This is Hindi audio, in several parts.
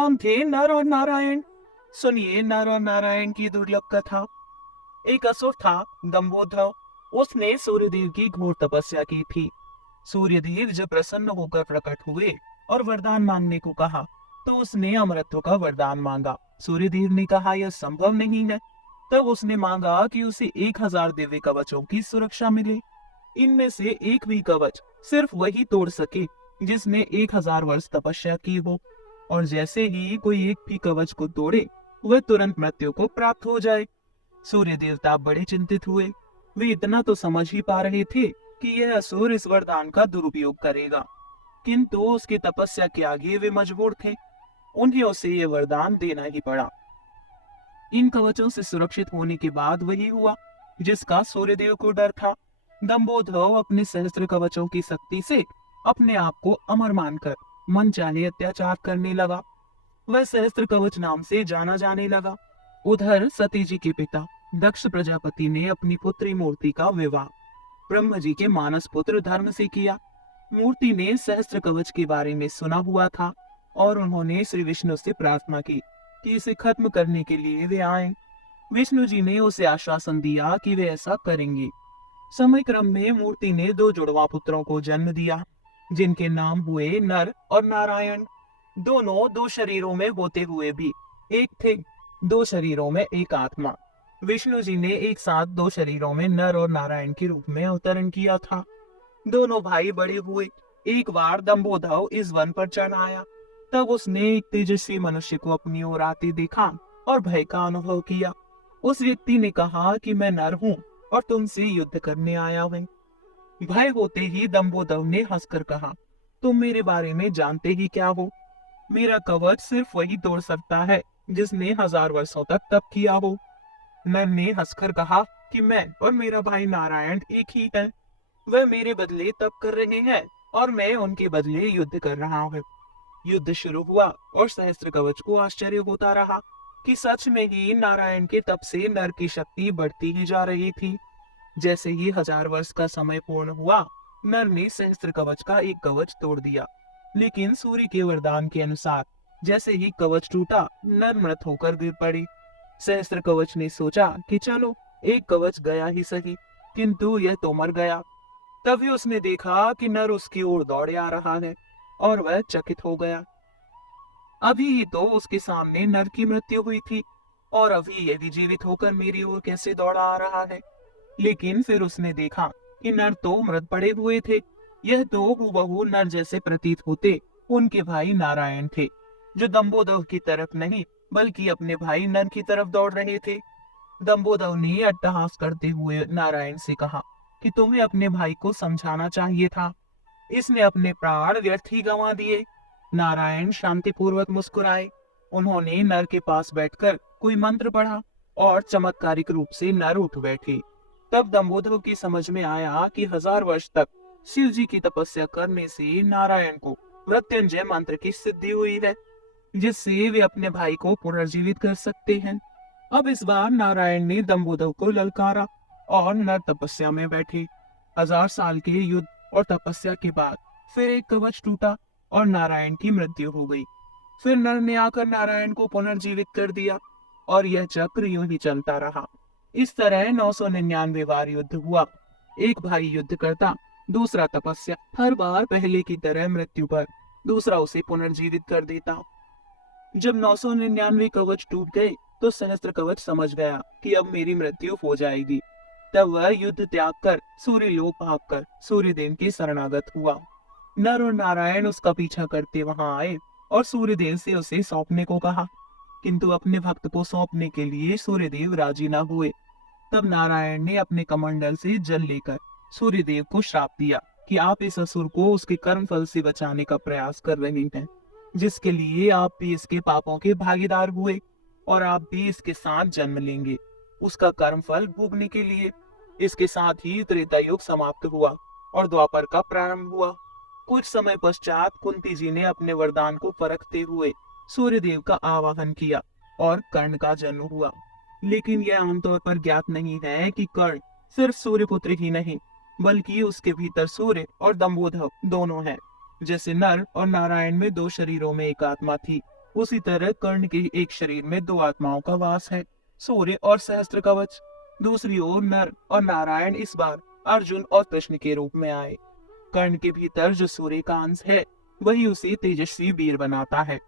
कौन थे नर और नारायण? सुनिए नर और नारायण की दुर्लभ कथा। एक असुर था दंभोदर। उसने सूर्यदेव की घोर तपस्या की थी। सूर्यदेव जब प्रसन्न होकर प्रकट हुए और वरदान मांगने को कहा तो उसने अमरत्व का वरदान मांगा। सूर्यदेव ने कहा यह संभव नहीं है। तब उसने मांगा कि उसे 1000 दिव्य कवचों की सुरक्षा मिले। इनमें से एक भी कवच सिर्फ वही तोड़ सके जिसने 1000 वर्ष तपस्या की हो, और जैसे ही कोई एक भी कवच को तोड़े वह तुरंत मृत्यु को प्राप्त हो जाए। सूर्य देवता बड़े चिंतित हुए। वे इतना तो समझ ही पा रहे थे कि यह असुर इस वरदान का दुरुपयोग करेगा, किंतु उसकी तपस्या के आगे वे मजबूर थे। उन्हें उसे यह वरदान देना ही पड़ा। इन कवचों से सुरक्षित होने के बाद वही हुआ जिसका सूर्यदेव को डर था। दंभोदर अपने सहस्त्र कवचों की शक्ति से अपने आप को अमर मानकर मन चाहे अत्याचार करने लगा। वह सहस्त्र कवच नाम से जाना जाने लगा। उधर सती जी के पिता दक्ष प्रजापति ने अपनी पुत्री मूर्ति का विवाह ब्रह्म जी के मानस पुत्र धर्म से किया। मूर्ति ने सहस्त्र कवच के बारे में सुना हुआ था और उन्होंने श्री विष्णु से प्रार्थना की कि इसे खत्म करने के लिए वे आए। विष्णु जी ने उसे आश्वासन दिया कि वे ऐसा करेंगे। समय क्रम में मूर्ति ने 2 जुड़वा पुत्रों को जन्म दिया जिनके नाम हुए नर और नारायण। दोनों 2 शरीरों में होते हुए भी एक थे, 2 शरीरों में एक आत्मा। विष्णु जी ने एक साथ 2 शरीरों में नर और नारायण के रूप में अवतरण किया था। दोनों भाई बड़े हुए। एक बार दंभोदर इस वन पर चढ़ आया। तब उसने एक तेजस्वी मनुष्य को अपनी ओर आते देखा और भय का अनुभव किया। उस व्यक्ति ने कहा कि मैं नर हूँ और तुमसे युद्ध करने आया हूँ। भय होते ही दंभोदर ने हंसकर कहा, तुम मेरे बारे में जानते ही क्या हो? मेरा कवच सिर्फ वही तोड़ सकता है जिसने 1000 वर्षों तक तप किया हो। नर ने हंसकर कहा कि मैं और मेरा भाई नारायण एक ही है। वह मेरे बदले तप कर रहे हैं और मैं उनके बदले युद्ध कर रहा हूँ। युद्ध शुरू हुआ और सहस्त्र कवच को आश्चर्य होता रहा कि सच में ही नारायण के तप से नर की शक्ति बढ़ती ही जा रही थी। जैसे ही 1000 वर्ष का समय पूर्ण हुआ, नर ने सहस्त्र कवच का एक कवच तोड़ दिया। लेकिन सूर्य के वरदान के अनुसार जैसे ही कवच टूटा, नर मृत होकर गिर पड़ी। सहस्त्र कवच ने सोचा कि चलो एक कवच गया ही सही, किंतु यह तो मर गया। तभी उसने देखा कि नर उसकी ओर दौड़े आ रहा है और वह चकित हो गया। अभी ही तो उसके सामने नर की मृत्यु हुई थी और अभी यह भी जीवित होकर मेरी ओर कैसे दौड़ा आ रहा है। लेकिन फिर उसने देखा कि नर तो मृत पड़े हुए थे। यह तो हूबहू नर जैसे प्रतीत होते उनके भाई नारायण थे, जो दंभोदर की तरफ नहीं बल्कि अपने भाई नर की तरफ दौड़ रहे थे। दंभोदर ने अट्टहास करते हुए नारायण से कहा कि तुम्हें अपने भाई को समझाना चाहिए था, इसने अपने प्राण व्यर्थ ही गंवा दिए। नारायण शांतिपूर्वक मुस्कुराए। उन्होंने नर के पास बैठकर कोई मंत्र पढ़ा और चमत्कारिक रूप से नर उठ बैठे। तब दंभोदर की समझ में आया कि 1000 वर्ष तक शिव जी की तपस्या करने से नारायण को मृत्युंजय मंत्र की सिद्धि हुई है, जिससे वे अपने भाई को पुनर्जीवित कर सकते हैं। अब इस बार नारायण ने दंभोदर को ललकारा और नर तपस्या में बैठे। 1000 साल के युद्ध और तपस्या के बाद फिर एक कवच टूटा और नारायण की मृत्यु हो गई। फिर नर ने आकर नारायण को पुनर्जीवित कर दिया और यह चक्र यूं ही चलता रहा। इस तरह 999 बार युद्ध हुआ। एक भाई युद्ध करता, दूसरा तपस्या। हर बार पहले की तरह मृत्यु पर दूसरा उसे पुनर्जीवित कर देता। जब 999 कवच टूट गए तो सहस्त्र कवच समझ गया कि अब मेरी मृत्यु हो जाएगी। तब वह युद्ध त्याग कर सूर्य लोक भागकर सूर्यदेव के शरणागत हुआ। नर और नारायण उसका पीछा करते वहां आए और सूर्यदेव से उसे सौंपने को कहा, किंतु अपने भक्त को सौंपने के लिए सूर्यदेव राजी न हुए। तब नारायण ने अपने कमंडल से जल लेकर सूर्यदेव को श्राप दिया कि आप इस असुर को उसके कर्म फल से बचाने का प्रयास कर रहे हैं, जिसके लिए आप भी इसके पापों के भागीदार हुए और आप भी इसके साथ जन्म लेंगे उसका कर्म फल भोगने के लिए। इसके साथ ही त्रेता युग समाप्त हुआ और द्वापर का प्रारंभ हुआ। कुछ समय पश्चात कुंती जी ने अपने वरदान को परखते हुए सूर्यदेव का आवाहन किया और कर्ण का जन्म हुआ। लेकिन यह आमतौर पर ज्ञात नहीं है कि कर्ण सिर्फ सूर्यपुत्र ही नहीं बल्कि उसके भीतर सूर्य और दंभोदर दोनों हैं। जैसे नर और नारायण में 2 शरीरों में एक आत्मा थी, उसी तरह कर्ण के एक शरीर में दो आत्माओं का वास है, सूर्य और सहस्त्र कवच। दूसरी ओर नर और नारायण इस बार अर्जुन और कृष्ण के रूप में आए। कर्ण के भीतर जो सूर्य का अंश है वही उसे तेजस्वी वीर बनाता है,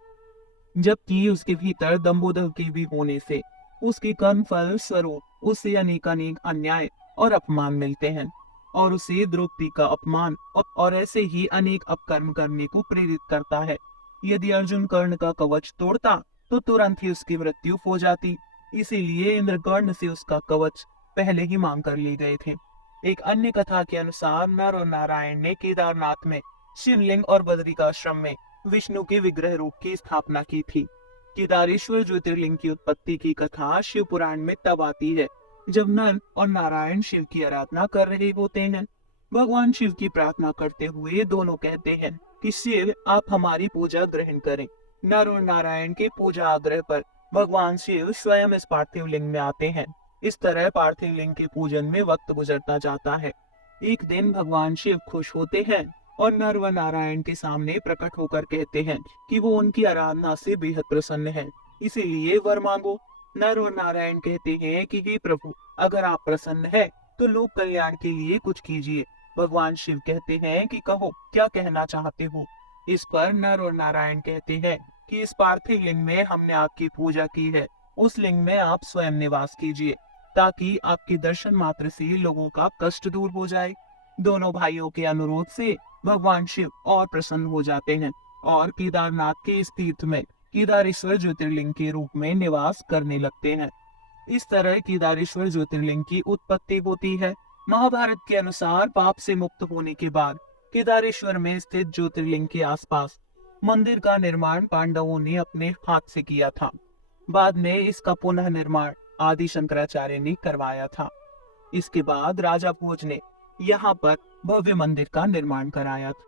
जबकि उसके भीतर दम्भोदर के भी होने से उसके कर्म फल स्वरूप उसे अनेकानेक अन्याय और अपमान मिलते हैं और उसे द्रौपदी का अपमान और ऐसे ही अनेक अपकर्म करने को प्रेरित करता है। यदि अर्जुन कर्ण का कवच तोड़ता तो तुरंत ही उसकी मृत्यु हो जाती, इसीलिए इंद्र कर्ण से उसका कवच पहले ही मांग कर लिए गए थे। एक अन्य कथा के अनुसार नर और नारायण ने केदारनाथ में शिवलिंग और बद्रिकाश्रम में विष्णु के विग्रह रूप की स्थापना की थी। केदारेश्वर ज्योतिर्लिंग की उत्पत्ति की कथा शिव पुराण में तब आती है जब नर और नारायण शिव की आराधना कर रहे होते हैं। भगवान शिव की प्रार्थना करते हुए दोनों कहते हैं कि शिव आप हमारी पूजा ग्रहण करें। नर और नारायण के पूजा आग्रह पर भगवान शिव स्वयं इस पार्थिव लिंग में आते हैं। इस तरह पार्थिव लिंग के पूजन में वक्त गुजरता जाता है। एक दिन भगवान शिव खुश होते हैं और नर व नारायण के सामने प्रकट होकर कहते हैं कि वो उनकी आराधना से बेहद प्रसन्न है, इसीलिए वर मांगो। नर और नारायण कहते हैं कि हे प्रभु, अगर आप प्रसन्न है तो लोक कल्याण के लिए कुछ कीजिए। भगवान शिव कहते हैं कि कहो क्या कहना चाहते हो। इस पर नर और नारायण कहते हैं कि इस पार्थिव लिंग में हमने आपकी पूजा की है, उस लिंग में आप स्वयं निवास कीजिए ताकि आपके दर्शन मात्र से लोगों का कष्ट दूर हो जाए। दोनों भाइयों के अनुरोध से भगवान शिव और प्रसन्न हो जाते हैं और केदारनाथ के इस तीर्थ में केदारेश्वर ज्योतिर्लिंग के रूप में निवास करने लगते हैं। इस तरह केदारेश्वर ज्योतिर्लिंग की उत्पत्ति होती है। महाभारत के अनुसार पाप से मुक्त होने के बाद केदारेश्वर में स्थित ज्योतिर्लिंग के आसपास मंदिर का निर्माण पांडवों ने अपने हाथ से किया था। बाद में इसका पुनः निर्माण आदि शंकराचार्य ने करवाया था। इसके बाद राजा भोज ने यहाँ पर भव्य मंदिर का निर्माण कराया था।